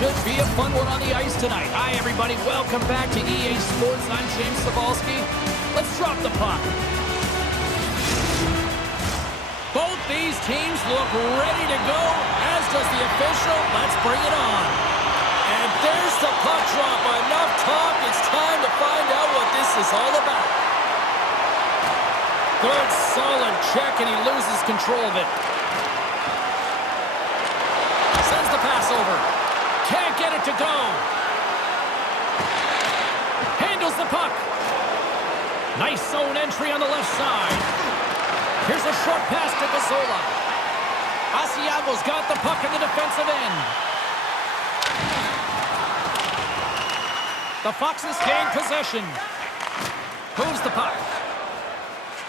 should be a fun one on the ice tonight. Hi, everybody. Welcome back to EA Sports. I'm James Cybulski. Let's drop the puck. Both these teams look ready to go, as does the official. Let's bring it on. And there's the puck drop. Enough talk. It's time to find out what this is all about. Good, solid check, and he loses control of it. Sends the pass over. Can't get it to go. Handles the puck. Nice zone entry on the left side. Here's a short pass to Gazzola. Asiago's got the puck in the defensive end. The Foxes gain possession. Moves the puck.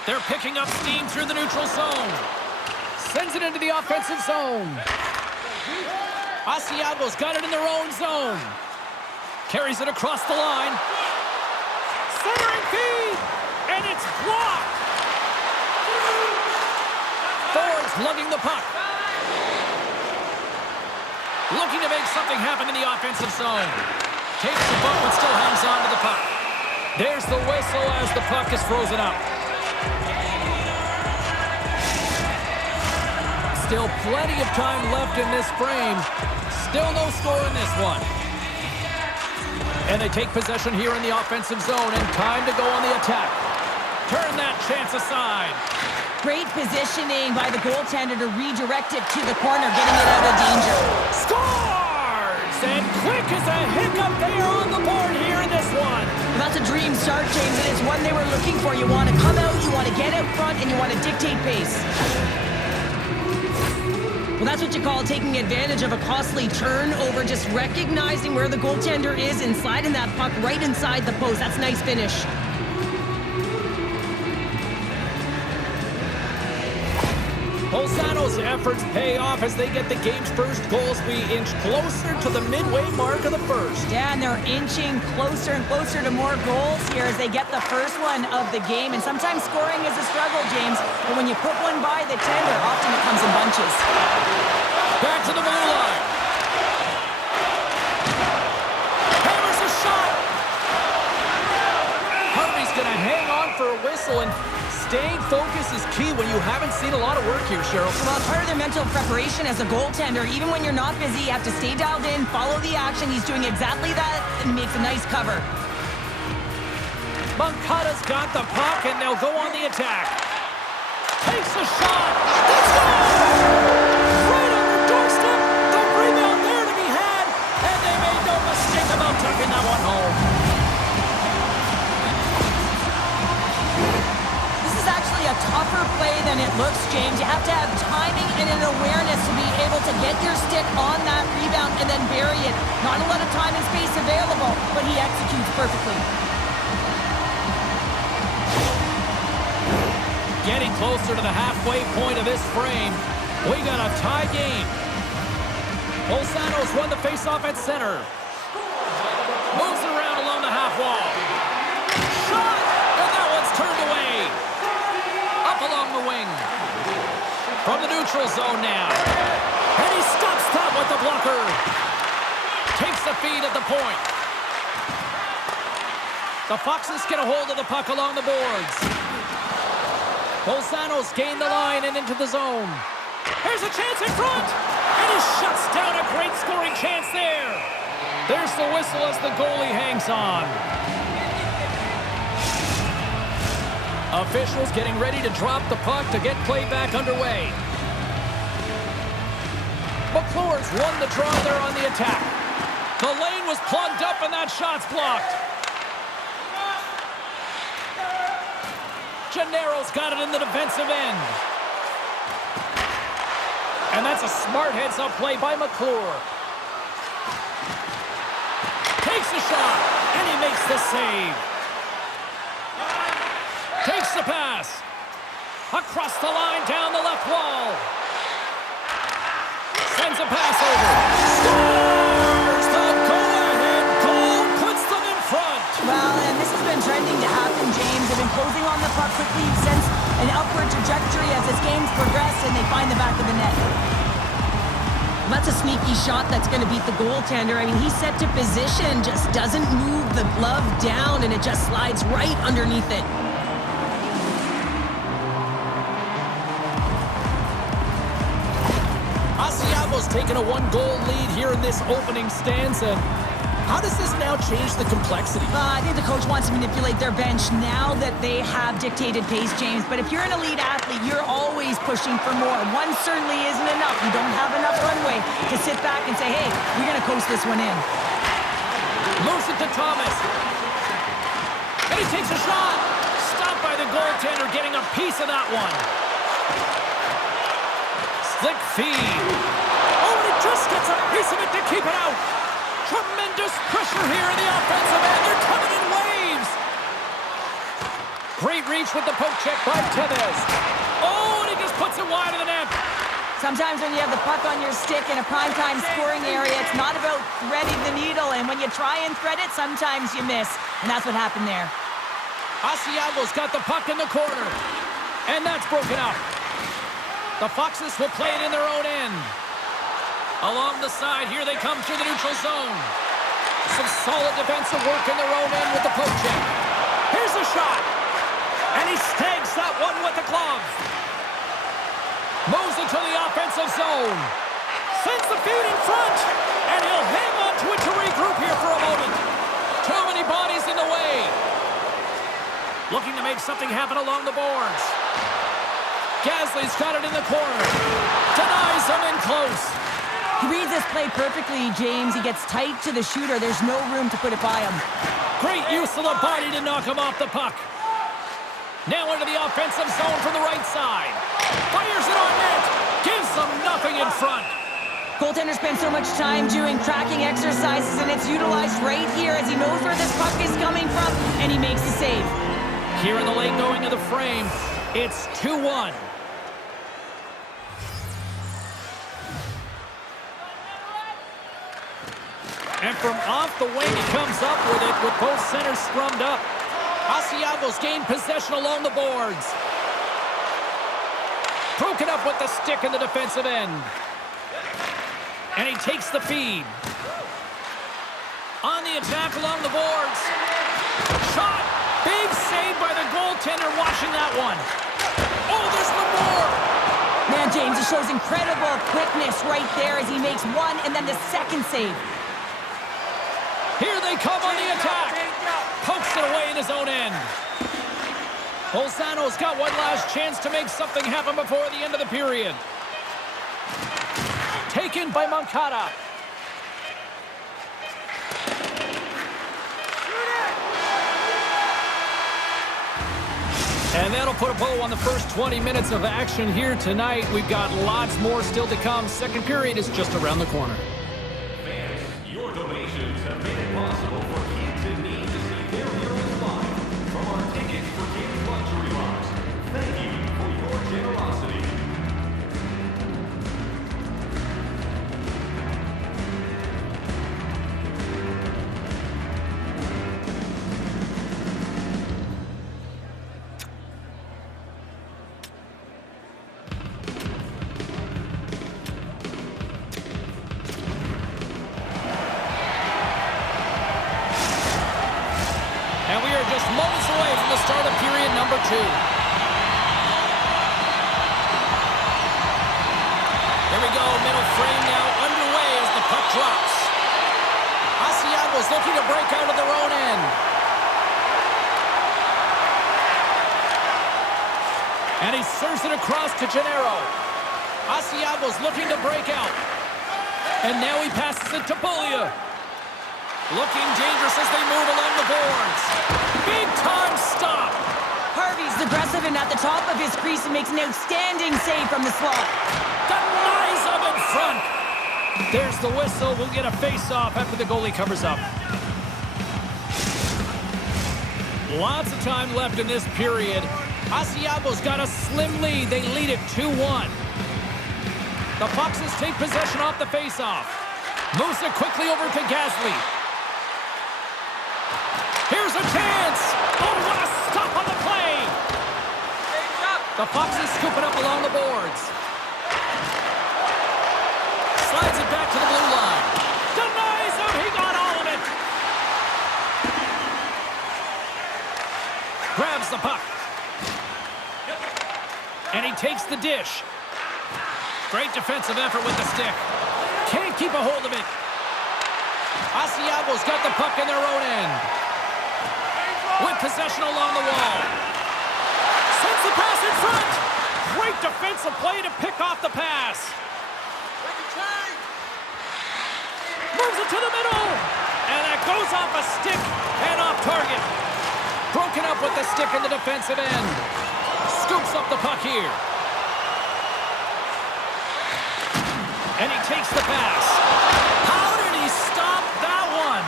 They're picking up steam through the neutral zone. Sends it into the offensive zone. Asiago's got it in their own zone. Carries it across the line. Centering feed! And it's blocked! Forwards lugging the puck. Looking to make something happen in the offensive zone. Takes the bump but still hangs on to the puck. There's the whistle as the puck is frozen up. Still plenty of time left in this frame. Still no score in this one. And they take possession here in the offensive zone, and time to go on the attack. Turn that chance aside. Great positioning by the goaltender to redirect it to the corner, getting it out of danger. Scores! And quick as a hiccup there on the board here in this one. That's a dream start, James, and it's one they were looking for. You want to come out, you want to get out front, and you want to dictate pace. Well, that's what you call taking advantage of a costly turnover, just recognizing where the goaltender is and sliding that puck right inside the post. That's a nice finish. Bolzano's efforts pay off as they get the game's first goals. We inch closer to the midway mark of the first. Yeah, and they're inching closer and closer to more goals here as they get the first one of the game. And sometimes scoring is a struggle, James. But when you put one by the tender, often it comes in bunches. Back to the blue line. Hammers a shot. Harvey's going to hang on for a whistle, and staying focused is key when you haven't seen a lot of work here, Cheryl. Well, it's part of their mental preparation as a goaltender. Even when you're not busy, you have to stay dialed in, follow the action. He's doing exactly that, and makes a nice cover. Moncada's got the puck, and they'll go on the attack. Takes a shot. Let's go! Right on the doorstep. The rebound there to be had, and they made no mistake about tucking that one home. A tougher play than it looks, James. You have to have timing and an awareness to be able to get your stick on that rebound and then bury it. Not a lot of time and space available, but he executes perfectly. Getting closer to the halfway point of this frame. We got a tie game. Bolzano's won the faceoff at center. Moves it around along the half wall. Shot! And that one's turned away. Along the wing. From the neutral zone now. And he stops that with the blocker. Takes the feed at the point. The Foxes get a hold of the puck along the boards. Bolzano's gained the line and into the zone. Here's a chance in front. And he shuts down a great scoring chance there. There's the whistle as the goalie hangs on. Officials getting ready to drop the puck to get play back underway. McClure's won the draw there on the attack. The lane was plugged up and that shot's blocked. Gennaro's got it in the defensive end. And that's a smart heads-up play by McClure. Takes a shot, and he makes the save. Takes the pass. Across the line, down the left wall. Sends a pass over. Scores! The go-ahead goal puts them in front. Well, and this has been trending to happen, James. They've been closing on the puck quickly since an upward trajectory as this game's progressed, and they find the back of the net. That's a sneaky shot that's going to beat the goaltender. I mean, he's set to position, just doesn't move the glove down, and it just slides right underneath it. Asiago's taken a 1-goal lead here in this opening stanza. How does this now change the complexity? I think the coach wants to manipulate their bench now that they have dictated pace, James. But if you're an elite athlete, you're always pushing for more. One certainly isn't enough. You don't have enough runway to sit back and say, hey, we're going to coast this one in. Moves it to Thomas. And he takes a shot. Stopped by the goaltender, getting a piece of that one. Slick feed. Oh, and he just gets a piece of it to keep it out. Tremendous pressure here in the offensive end. They're coming in waves. Great reach with the poke check by Tevez. Oh, and he just puts it wide of the net. Sometimes when you have the puck on your stick in a primetime scoring area, it's not about threading the needle. And when you try and thread it, sometimes you miss. And that's what happened there. Asiago's got the puck in the corner. And that's broken up. The Foxes will play it in their own end. Along the side, here they come through the neutral zone. Some solid defensive work in their own end with the poke check. Here's a shot. And he snags that one with the glove. Moves into the offensive zone. Sends the feed in front. And he'll hang on to it to regroup here for a moment. Too many bodies in the way. Looking to make something happen along the boards. Gasly's got it in the corner. Denies him in close. He reads this play perfectly, James. He gets tight to the shooter. There's no room to put it by him. Great use of the body to knock him off the puck. Now into the offensive zone from the right side. Fires it on net. Gives them nothing in front. Goaltender spends so much time doing tracking exercises, and it's utilized right here as he knows where this puck is coming from, and he makes the save. Here in the lane going to the frame, it's 2-1. And from off the wing, he comes up with it with both centers scrummed up. Asiago's gained possession along the boards. Broken up with the stick in the defensive end. And he takes the feed. On the attack along the boards. Shot! Big save by the goaltender watching that one. Oh, there's the more! Man, James, he shows incredible quickness right there as he makes one and then the second save. Here they come on the attack. Pokes it away in his own end. Bolzano's got one last chance to make something happen before the end of the period. Taken by Moncada. And that'll put a bow on the first 20 minutes of action here tonight. We've got lots more still to come. Second period is just around the corner. Your donations have made it possible for kids in need to see their heroes live from our Tickets for Kids luxury box. Thank you for your generosity. And we are just moments away from the start of period number 2. Here we go, middle frame now underway as the puck drops. Asiago's looking to break out of their own end. And he serves it across to Gennaro. Asiago's looking to break out. And now he passes it to Puglia. Looking dangerous as they move along the boards. Big time stop. Harvey's aggressive and at the top of his crease and makes an outstanding save from the slot. Denies him in front. There's the whistle. We'll get a face-off after the goalie covers up. Lots of time left in this period. Asiago's got a slim lead. They lead it 2-1. The Foxes take possession off the face-off. Moves it quickly over to Gasly. Here's a chance! Oh, what a stop on the play! The Foxes scoop it up along the boards. Slides it Grabs the puck. And he takes the dish. Great defensive effort with the stick. Can't keep a hold of it. Asiago's got the puck in their own end. With possession along the wall. Sends the pass in front. Great defensive play to pick off the pass. Moves it to the middle. And that goes off a stick and off target. Broken up with the stick in the defensive end. Scoops up the puck here. And he takes the pass. How did he stop that one?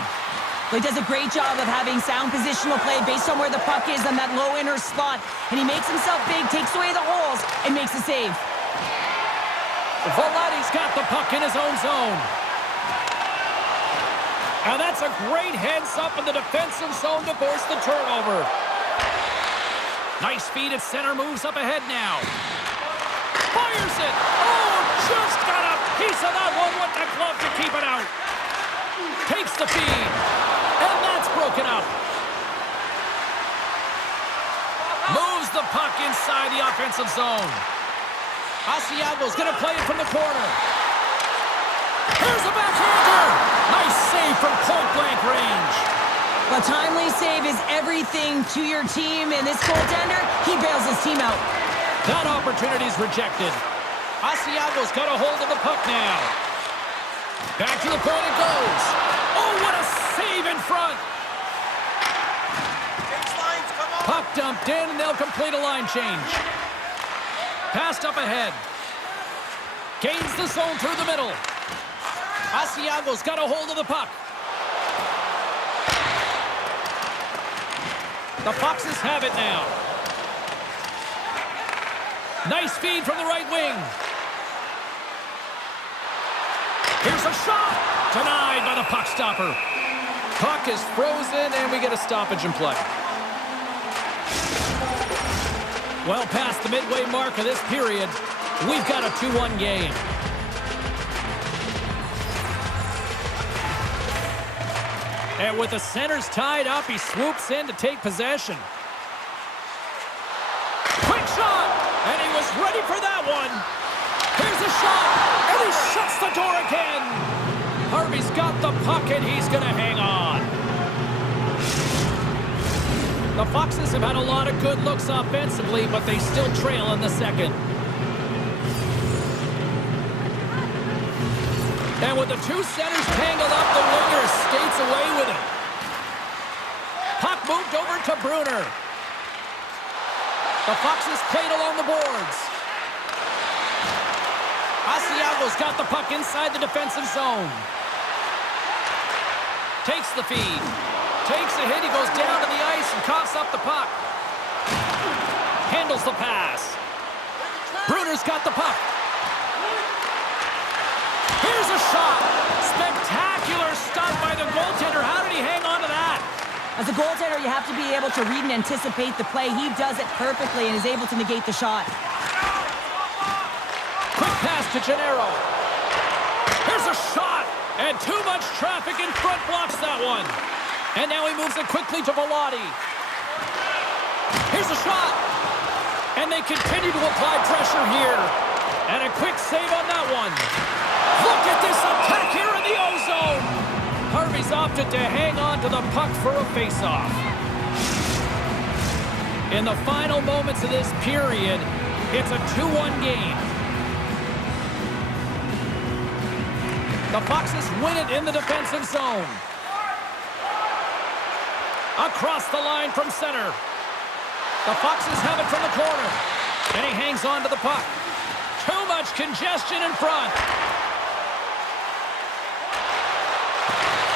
Well, he does a great job of having sound positional play based on where the puck is in that low inner spot. And he makes himself big, takes away the holes, and makes a save. Vallati's got the puck in his own zone. And that's a great heads-up in the defensive zone to force the turnover. Nice feed at center, moves up ahead now. Fires it! Oh, just got a piece of that one with the glove to keep it out. Takes the feed, and that's broken up. Moves the puck inside the offensive zone. Asiago's going to play it from the corner. Here's a backhander! Nice save from point-blank range. A timely save is everything to your team, and this goaltender, he bails his team out. That opportunity's rejected. Asiago's got a hold of the puck now. Back to the point it goes. Oh, what a save in front. Puck dumped in, and they'll complete a line change. Passed up ahead. Gains the zone through the middle. Asiago's got a hold of the puck. The Foxes have it now. Nice feed from the right wing. Here's a shot. Denied by the puck stopper. Puck is frozen, and we get a stoppage in play. Well past the midway mark of this period, we've got a 2-1 game. And with the centers tied up, he swoops in to take possession. Quick shot! And he was ready for that one. Here's a shot, and he shuts the door again. Harvey's got the puck, and he's going to hang on. The Foxes have had a lot of good looks offensively, but they still trail in the second. And with the two centers tangled up, the winger skates away with it. Puck moved over to Brunner. The Foxes played along the boards. Asiago's got the puck inside the defensive zone. Takes the feed. Takes a hit. He goes down to the ice and coughs up the puck. Handles the pass. Brunner's got the puck. Here's a shot. Spectacular stop by the goaltender. How did he hang on to that? As a goaltender, you have to be able to read and anticipate the play. He does it perfectly and is able to negate the shot. Quick pass to Gennaro. Here's a shot. And too much traffic in front blocks that one. And now he moves it quickly to Vallati. Here's a shot. And they continue to apply pressure here. And a quick save on that one. Look at this attack here in the O-zone. Harvey's opted to hang on to the puck for a face-off. In the final moments of this period, it's a 2-1 game. The Foxes win it in the defensive zone. Across the line from center. The Foxes have it from the corner. And he hangs on to the puck. Too much congestion in front.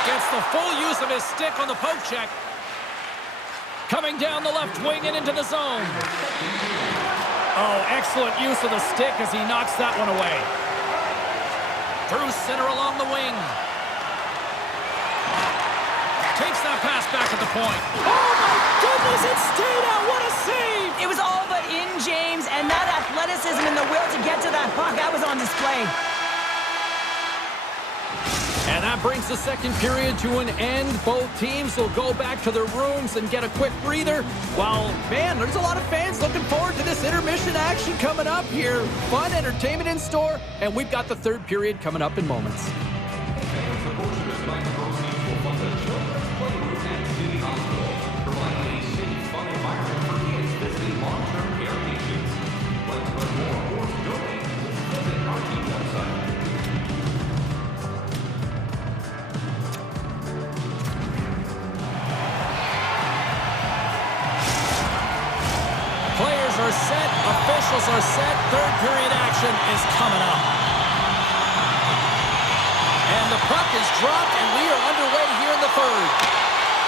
Gets the full use of his stick on the poke check. Coming down the left wing and into the zone. Oh, excellent use of the stick as he knocks that one away. Through center along the wing. Takes that pass back at the point. Oh, my goodness, it stayed out. What a save. It was all but in, James, and that athleticism and the will to get to that puck, that was on display. And that brings the second period to an end. Both teams will go back to their rooms and get a quick breather. Well, man, there's a lot of fans looking forward to this intermission action coming up here. Fun entertainment in store, and we've got the third period coming up in moments. Are set, officials are set, third period action is coming up. And the puck is dropped, and we are underway here in the third.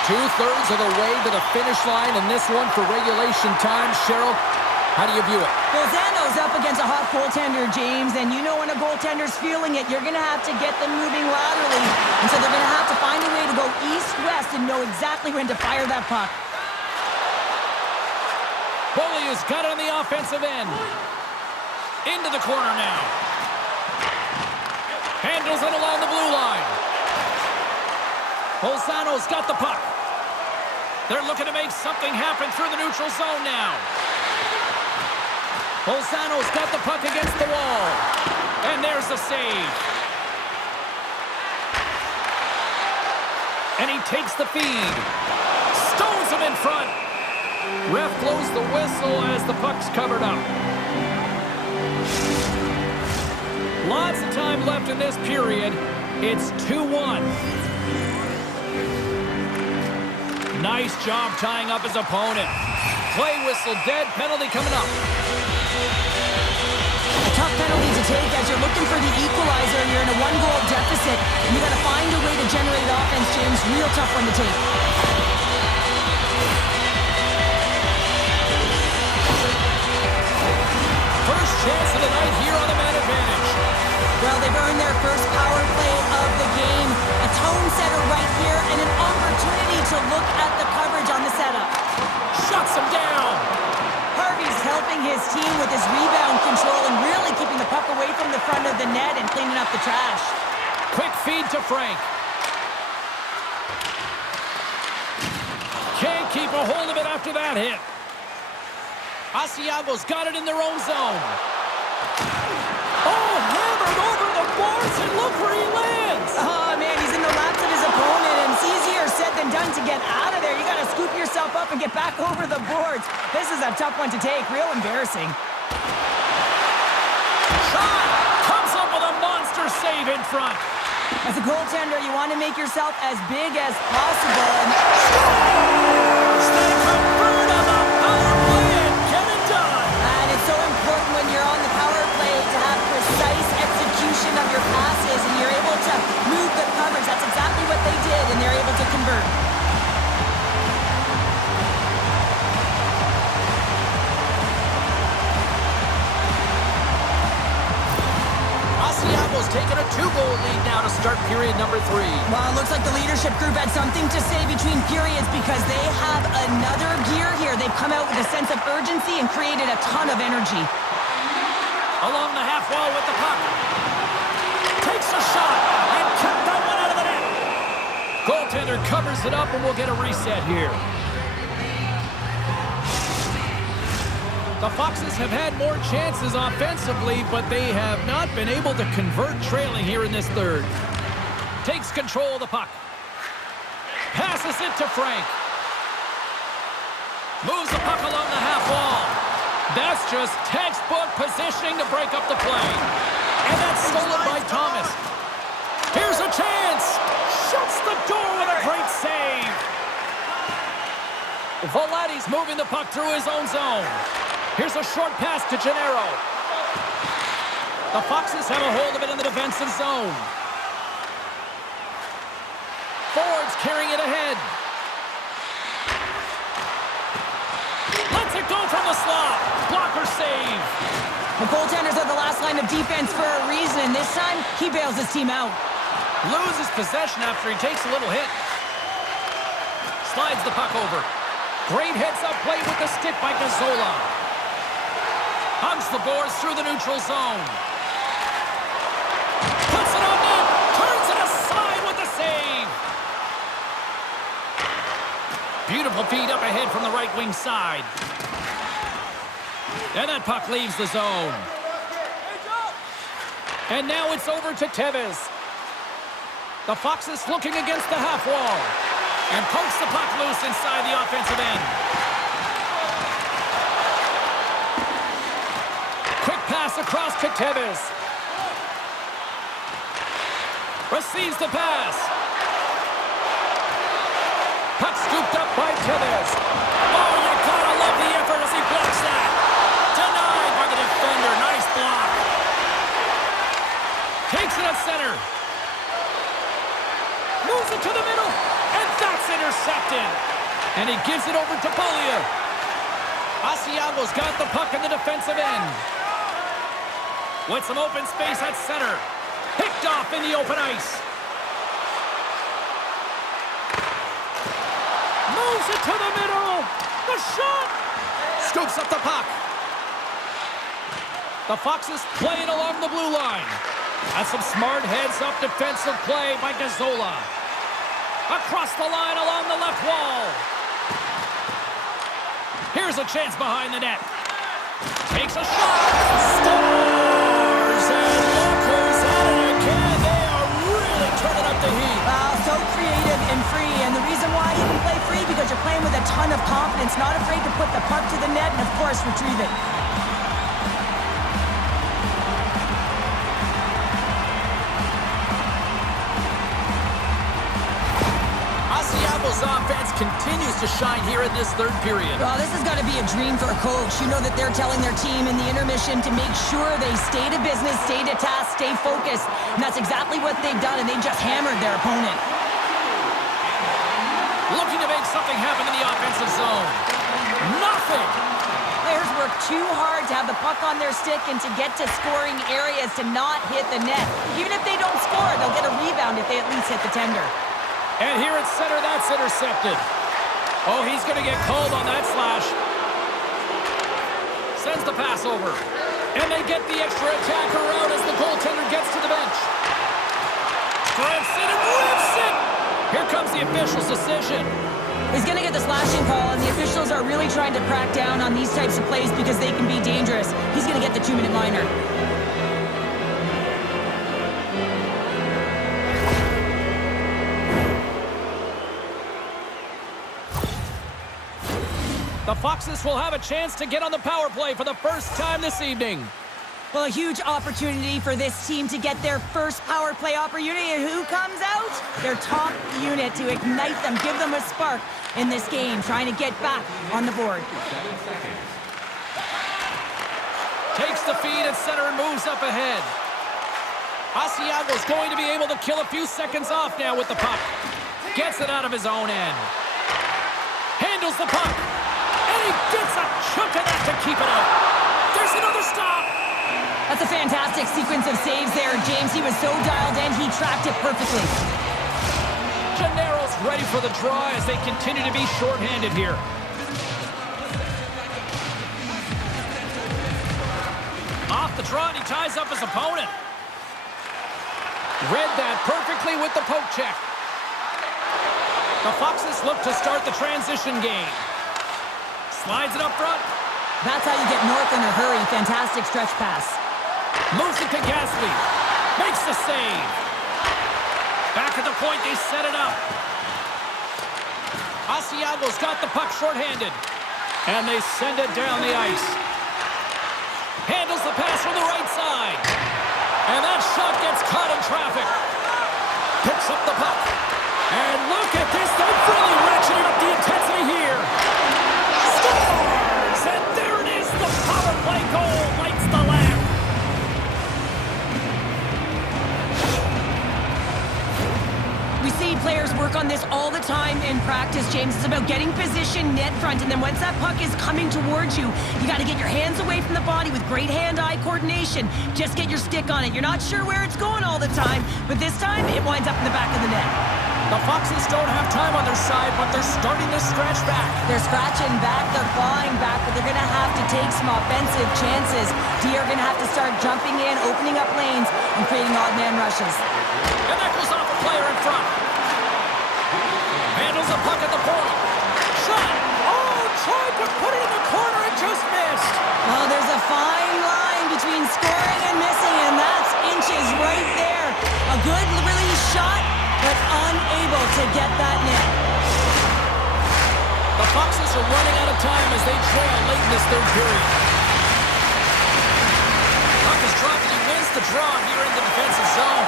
2/3 of the way to the finish line in this one for regulation time. Cheryl, how do you view it? Bolzano's up against a hot goaltender, James, and you know when a goaltender's feeling it, you're going to have to get them moving laterally. And so they're going to have to find a way to go east-west and know exactly when to fire that puck. Goalie has got it on the offensive end. Into the corner now. Handles it along the blue line. Bolzano's got the puck. They're looking to make something happen through the neutral zone now. Bolzano's got the puck against the wall. And there's the save. And he takes the feed. Stones him in front. Ref blows the whistle as the puck's covered up. Lots of time left in this period. It's 2-1. Nice job tying up his opponent. Play whistle dead. Penalty coming up. A tough penalty to take as you're looking for the equalizer. You're in a one-goal deficit. And you got to find a way to generate offense, James. Real tough one to take. First chance of the night here on the man advantage. Well, they've earned their first power play of the game. A tone setter right here and an opportunity to look at the coverage on the setup. Shuts him down. Harvey's helping his team with his rebound control and really keeping the puck away from the front of the net and cleaning up the trash. Quick feed to Frank. Can't keep a hold of it after that hit. Asiago's got it in their own zone. Oh, hammered over the boards, and look where he lands. Oh, man, he's in the laps of his opponent, and it's easier said than done to get out of there. You got to scoop yourself up and get back over the boards. This is a tough one to take. Real embarrassing. Shot! Comes up with a monster save in front. As a goaltender, you want to make yourself as big as possible. And They convert on the power play and get it done. And it's so important when you're on the power play to have precise execution of your passes, and you're able to move the coverage. That's exactly what they did, and they're able to convert. Asiago's taking a 2-goal lead now to start period number 3. Well, it looks like the leadership group had something to say between periods because they have another gear here. They've come out with a sense of urgency and created a ton of energy. Along the half wall with the puck. Takes a shot and kept that one out of the net. Goaltender covers it up and we'll get a reset here. The Foxes have had more chances offensively, but they have not been able to convert trailing here in this third. Takes control of the puck. Passes it to Frank. Moves the puck along the half wall. That's just textbook positioning to break up the play. And that's stolen by Thomas. Here's a chance. Shuts the door with a great save. Vallati's moving the puck through his own zone. Here's a short pass to Gennaro. The Foxes have a hold of it in the defensive zone. Forwards carrying it ahead. Lets it go from the slot. Blocker save. The goaltenders are the last line of defense for a reason. This time, he bails his team out. Loses possession after he takes a little hit. Slides the puck over. Great heads-up play with the stick by Gazzola. Hugs the boards through the neutral zone. Puts it on net. Turns it aside Beautiful feed up ahead from the right wing side. And that puck leaves the zone. And now it's over to Tevez. The Foxes looking against the half wall. And pokes the puck loose inside the offensive end. Quick pass across to Tevez. Receives the pass. Puck scooped up by Tevez. Oh, you gotta love the effort as he blocks that. Denied by the defender. Nice block. Takes it at center. Moves it to the middle. And that's intercepted. And he gives it over to Polia. Asiago's got the puck in the defensive end. With some open space at center. Picked off in the open ice. Moves it to the middle. The shot. Scoops up the puck. The Foxes playing along the blue line. That's some smart heads-up defensive play by Gazzola. Across the line along the left wall. Here's a chance behind the net. Takes a shot. Scores! And look who's at it again. They are really turning up the heat. Wow, so creative and free. And the reason why you can play free, because you're playing with a ton of confidence, not afraid to put the puck to the net and, of course, retrieve it. Asiago's offense continues to shine here in this third period. Well, this has got to be a dream for a coach. You know that they're telling their team in the intermission to make sure they stay to business, stay to task, stay focused. And that's exactly what they've done, and they just hammered their opponent. Looking to make something happen in the offensive zone. Nothing! Players work too hard to have the puck on their stick and to get to scoring areas to not hit the net. Even if they don't score, they'll get a rebound if they at least hit the tender. And here at center, that's intercepted. Oh, he's going to get called on that slash. Sends the pass over. And they get the extra attacker out as the goaltender gets to the bench. Grips it and rips it! Here comes the official's decision. He's going to get the slashing call, and the officials are really trying to crack down on these types of plays because they can be dangerous. He's going to get the 2-minute minor. The Foxes will have a chance to get on the power play for the first time this evening. Well, a huge opportunity for this team to get their first power play opportunity. And who comes out? Their top unit to ignite them, give them a spark in this game, trying to get back on the board. Takes the feed at center and moves up ahead. Asiago's going to be able to kill a few seconds off now with the puck. Gets it out of his own end. Handles the puck. And he gets a chunk of that to keep it out. There's another stop. That's a fantastic sequence of saves there, James. He was so dialed in, he tracked it perfectly. Gennaro's ready for the draw as they continue to be shorthanded here. Off the draw, and he ties up his opponent. Read that perfectly with the poke check. The Foxes look to start the transition game. Slides it up front. That's how you get north in a hurry. Fantastic stretch pass. Moves it to Gasly. Makes the save. Back at the point, they set it up. Asiago's got the puck shorthanded. And they send it down the ice. Handles the pass from the right side. And that shot gets caught in traffic. Picks up the puck. And look at this. They're really ratcheting up the intensity here. Scores! And there it is. The power play goal lights the lamp. We see players work on this all the time in practice, James. It's about getting position net front, and then once that puck is coming towards you, you got to get your hands away from the body with great hand-eye coordination. Just get your stick on it. You're not sure where it's going all the time, but this time it winds up in the back of the net. The Foxes don't have time on their side, but they're starting to scratch back. They're scratching back, they're clawing back, but they're going to have to take some offensive chances. D are going to have to start jumping in, opening up lanes, and creating odd man rushes. And that goes off a player in front. Handles the puck at the point. get that net. The Foxes are running out of time as they trail late in this third period. Puck is dropped and he wins the draw here in the defensive zone.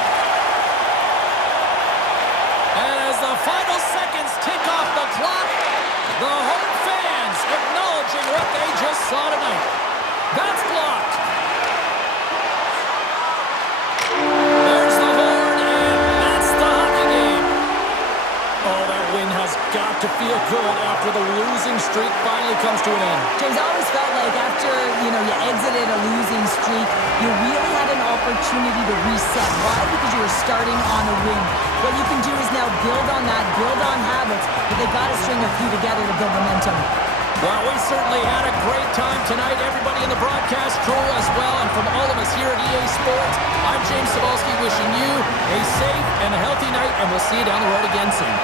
And as the final seconds tick off the clock, the home fans acknowledging what they just saw tonight. That's blocked. There's the horn, and that's the hockey game. Oh, that win has got to feel good after the losing streak finally comes to an end. James, I always felt like after, you exited a losing streak, you really had an opportunity to reset. Why? Because you were starting on a win. What you can do is now build on that, build on habits, but they got to string a few together to build momentum. Well, we certainly had a great time tonight. Everybody in the broadcast crew as well, and from all of us here at EA Sports, I'm James Cebulski wishing you a safe and a healthy night, and we'll see you down the road again soon.